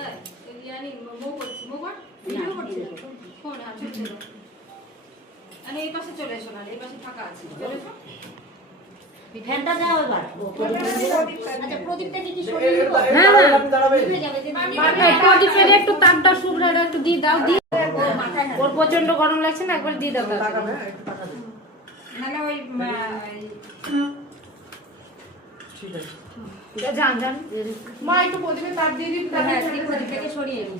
তাই জানি মো করছি মো কর ভিডিও করছি ফোন আছে চলো আরে এই পাশে চলে এসো না এই পাশে ফাঁকা আছে চলে এসো ফ্যানটা দাও এবার আচ্ছা প্রদীপটা কি সরিয়ে নিব হ্যাঁ হ্যাঁ প্রদীপের একটু তাপটা শুকনো একটু দিয়ে দাও দিয়ে ওর প্রচন্ড গরম লাগছে না একবার দিয়ে দাও মানে ওই ঠিক আছে যান মা একটু প্রদীপে তাপ দিয়ে দিন প্রদীপটাকে সরিয়ে নিই